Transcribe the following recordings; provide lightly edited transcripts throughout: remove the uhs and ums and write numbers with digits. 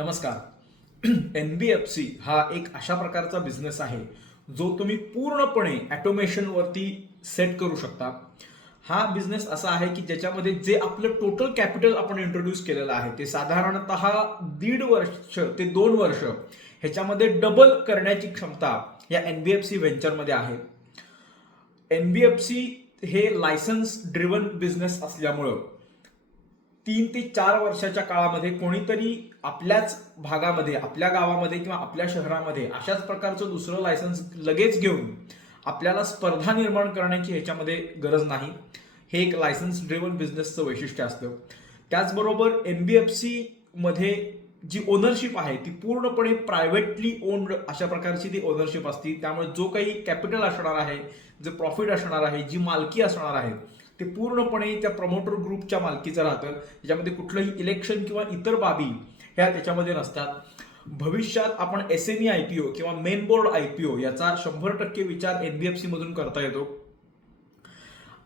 नमस्कार. NBFC हा एक अशा प्रकारचा बिझनेस आहे जो तुम्ही पूर्णपणे ऑटोमेशनवरती सेट करू शकता. हा बिझनेस असा आहे की ज्याच्यामध्ये जे आपलं टोटल कॅपिटल आपण इंट्रोड्यूस केलेलं आहे ते साधारणतः 1.5 वर्ष ते 2 वर्ष ह्याच्यामध्ये डबल करण्याची क्षमता या NBFC व्हेंचरमध्ये आहे. NBFC हे लायसन्स ड्रिव्हन बिझनेस असल्यामुळं 3 ते 4 वर्षाच्या काळामध्ये कोणीतरी आपल्याच भागामध्ये, आपल्या गावामध्ये किंवा आपल्या शहरामध्ये अशाच प्रकारचं दुसरं लायसन्स लगेच घेऊन आपल्याला स्पर्धा निर्माण करण्याची ह्याच्यामध्ये गरज नाही. हे एक लायसन्स ड्रिव्हन बिझनेसचं वैशिष्ट्य असतं. त्याचबरोबर NBFC मध्ये जी ओनरशिप आहे ती पूर्णपणे प्रायव्हेटली ओन्ड अशा प्रकारची ती ओनरशिप असते. त्यामुळे जो काही कॅपिटल असणार आहे, जे प्रॉफिट असणार आहे, जी मालकी असणार आहे ते पूर्णपणे त्या प्रमोटर ग्रुपच्या मालकीचं राहतं. त्याच्यामध्ये कुठलंही इलेक्शन किंवा इतर बाबी ह्या त्याच्यामध्ये नसतात. भविष्यात आपण SME IPO किंवा मेन बोर्ड IPO याचा 100% विचार NBFC मधून करता येतो.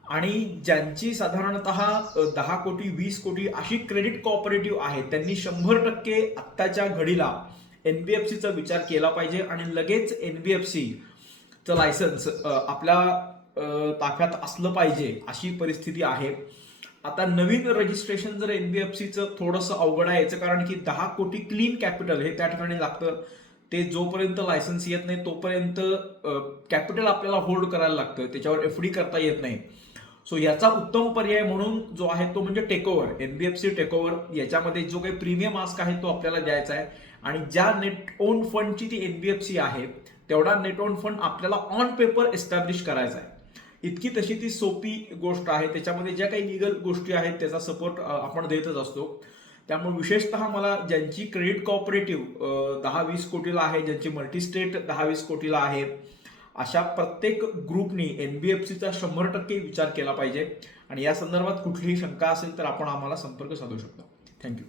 आणि ज्यांची साधारणतः 10 कोटी 20 कोटी अशी क्रेडिट कोऑपरेटिव्ह आहे त्यांनी 100% आत्ताच्या घडीला NBFCचा विचार केला पाहिजे आणि लगेच NBFCचं लायसन्स आपल्या ताफ्यात असलं पाहिजे अशी परिस्थिती आहे. आता नवीन रजिस्ट्रेशन जर NBFCचं थोडंसं अवघड आहे, याचं कारण की 10 कोटी क्लीन कॅपिटल हे त्या ठिकाणी लागतं. ते जोपर्यंत लायसन्स येत नाही तोपर्यंत कॅपिटल आपल्याला होल्ड करायला लागतं, त्याच्यावर FD करता येत नाही. सो याचा उत्तम पर्याय म्हणून जो आहे तो म्हणजे टेकओव्हर, NBFC टेकओव्हर. याच्यामध्ये जो काही प्रीमियम आस्क आहे तो आपल्याला द्यायचा आहे आणि ज्या नेट ओन फंडची ती NBFC आहे तेवढा नेट ओन फंड आपल्याला ऑन पेपर एस्टॅब्लिश करायचा आहे. इतकी तशी ती सोपी गोष्ट आहे. त्याच्यामध्ये ज्या काही लिगल गोष्टी आहेत त्याचा सपोर्ट आपण देतच असतो. त्यामुळे विशेषतः मला ज्यांची क्रेडिट कोऑपरेटिव्ह 10-20 कोटीला आहे, ज्यांची मल्टीस्टेट 10-20 कोटीला आहे, अशा प्रत्येक ग्रुपनी NBFCचा 100% विचार केला पाहिजे. आणि या संदर्भात कुठलीही शंका असेल तर आपण आम्हाला संपर्क साधू शकता. थँक्यू.